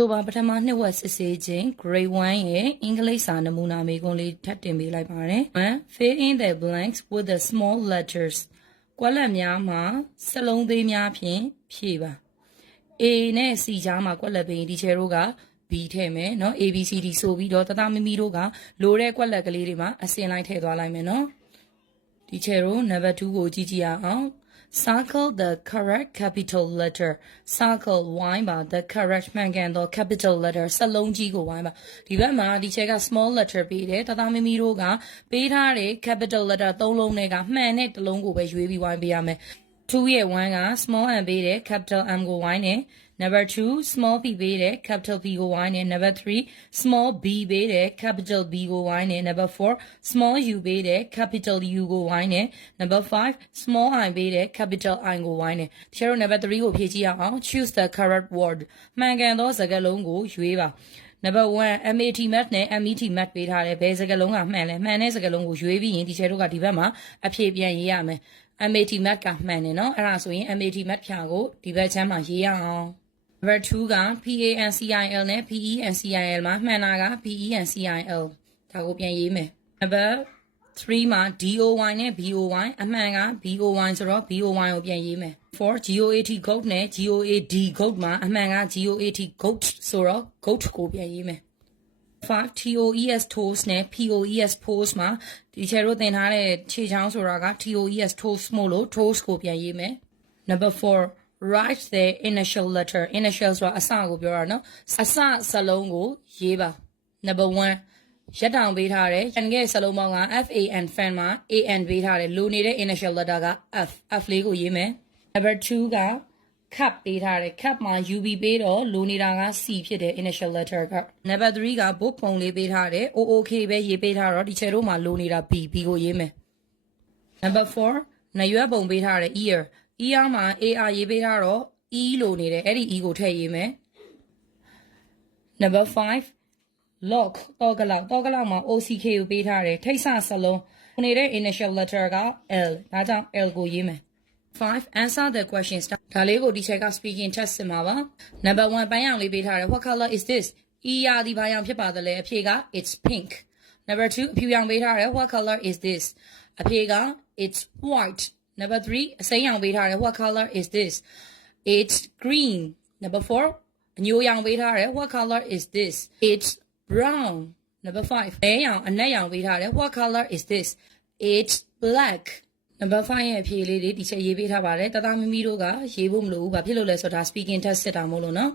တို့ပါပထမနှစ်ဝက်စစ်ဆေးခြင်း grade 1ရဲ့အင်္ဂလိပ်စာနမူနာမေးခွန်းလေးထပ်တင်ပေးလိုက်ပါတယ်1 fill in the blanks with the small letters ကွက်လက်များမှာစလုံးသေးများဖြင့်ဖြည့်ပါ A နဲ့ C ကြားမှာကွက်လက်ပေးဒီချေတို့က B ထည့်မယ်เนาะ A B C D ဆိုပြီးတော့တသားမမီတို့ကလိုတဲ့ကွက်လက်ကလေးတွေမှာအစင်လိုက်ထည့်သွားလိုက်မယ်เนาะဒီချေတို့ number 2ကိုကြည့်ကြည့်အောင်Circle the correct capital letter. Circle wine ba the correct မှန်ကန်သော capital letter စလုံးကြီးကိုဝိုင်းပါဒီဘက်မှာဒီချက်က small letter ပေးတယ်တသားမမီတို့ကပေးထားတဲ့ capital letter 3လုံးနဲ့ကမှန်တဲ့တစ်လုံးကိုပဲရွေးပြီးဝိုင်းပေးရမယ်2ရဲ့1က small m ပေးတယ် capital M ကိုဝိုင်းတယ်Number 2 small b ပေးတယ် capital B ကိုဝိုင်းတယ် Number 3 small b ပေးတယ် capital B ကိုဝိုင်းတယ် Number 4 small u ပေးတယ် capital U ကိုဝိုင်းတယ် Number 5 small I ပေးတယ် capital I ကိုဝိုင်းတယ်တချို့ Number 3ကိုဖြည့်ကြည့်အောင် choose the correct word မှန်ကန်သောစကားလုံးကိုရွေးပါ Number 1 MAT math နဲ့ MET math ပေးထားတယ်ဘယ်စကားလုံးကမှန်လဲမှန်တဲ့စကားလုံးကိုရွေးပြီးရင်ဒီချေတို့ကဒီဘက်မှာအဖြေပြန်ရေးရမယ် MAT math ကမှန်တယ်เนาะအဲ့ဒါဆိုရင် MAT math ဖြာကိုဒီဘက်ချမ်းမှာရေးရအောင်Number 2က PANCIL နဲ့ PENCIL မှာမှန်တာက PENCIL ဒါကိုပြန်ရေးမယ် Number 3မှာ DOY နဲ့ BOY အမှန်က BOY ဆိုတော့ BOY ကိုပြန်ရေးမယ်4 GOAT goat နဲ့ GOAD goat မှာအမှန်က GOAT goat ဆိုတော့ goat ကိုပြန်ရေးမယ်5 TOES toast နဲ့ POES post မှာဒီချေတို့သင်ထားတဲ့ခြေချောင်းဆိုတာက TOES toast မို့လို့ toast ကိုပြန်ရေးမယ် Number 4 write the initial letter initial ဆိုတာအစကိုပြောတာเนาะအစစလုံးကိုရေးပါ Number 1ရက်တောင်ပေးထားတယ်ကျန်ခဲ့စလုံးပေါင်းက FAN fan မှာ AN ပေးထားတယ်လိုနေတဲ့ initial letter က F လေးကိုရေးမယ် Number 2က cup ပေးထားတယ် cup မှာ UB ပေးတော့လိုနေတာက C ဖြစ်တယ် initial letter က Number 3က book ပုံလေးပေးထားတယ် OOK ပဲရေးပေးထားတော့ဒီချေတို့မှာလိုနေတာ B ကိုရေးမယ် Number 4နရွက်ပုံပေးထားတယ် ear ER မှာ AR ရေးပေးထားတော့ E လိုနေတယ်အဲ့ဒီ E ကိုထည့်ရေးမယ် Number 5 lock တော့ကလောက်မှာ OCK ကိုပေးထားတယ်ထိတ်ဆစလုံးနေတဲ့ initial letter က L ဒါကြောင့် L ကိုရေးမယ်5 answer the questions ဒါလေးကိုဒီချက်က speaking test စင်ပါပါ Number 1ပန်းရောင်လေးပေးထားတယ် what color is this E ရာဒီဘာရောင်ဖြစ်ပါသလဲအဖြေက it's pink Number 2အဖြူရောင်ပေးထားတယ် what color is thisအဖြေက it's white Number 3အစိမ်းရောင်ပေးထားတယ် what color is this it's green Number 4အညိုရောင်ပေးထားတယ် what color is this it's brown Number 5မဲရောင်အနက်ရောင်ပေးထားတယ် what color is this it's black Number 5ရဲ့အဖြေလေးတွေဒီချက်ရေးပေးထားပါတယ်တသားမမီတို့ကရေးဖို့မလိုဘူးဘာဖြစ်လို့လဲဆိုတော့ဒါ speaking test စစ်တာမို့လို့เนาะ